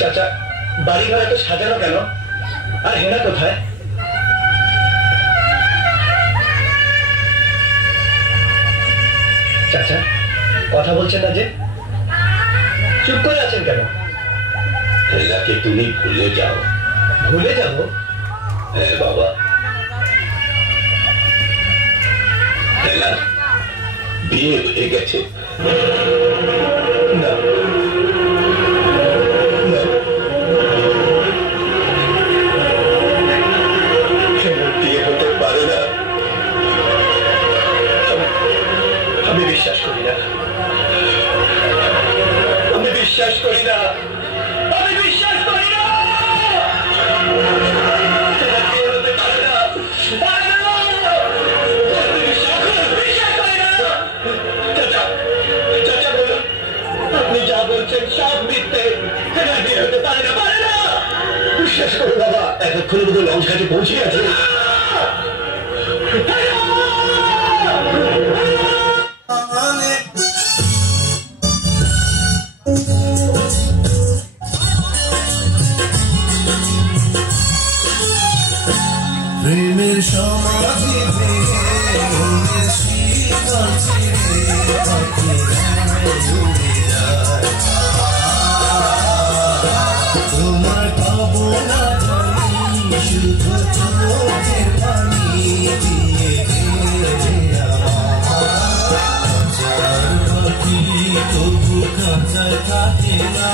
চাচা বাড়ি ঘর এত সাজানো কেন? আর হেনা কোথায়? চাচা কথা বলছেন না যে, চুপ করে আছেন কেন? হেনাকে তুমি ভুলে যাও। ভুলে যাব? হ্যাঁ বাবা, হেনা বিয়ে হয়ে গেছে। না বিয়ে হতে পারে না। আমি বিশ্বাস করি না, আমি বিশ্বাস করি না, আমি বিশ্বাস করি না। বিয়ে হতে পারে না, চাচা বলুন, আপনি যা বলছেন সব মিথ্যে। বিয়ে হতে পারে না, পারে না। বিশ্বাস করো বাবা, এতক্ষণে বোধহয় লঞ্চ ঘাটে পৌঁছে গেছে। প্রেমের সমাধিতে মনের শীতল ছিঁড়ে পাখি উড়ে যায়। তোমার পাবো না জানি, শুধু চোখের পানি দিয়ে গেলে আমার। যার পাখি তবু খাঁচায় থাকে না।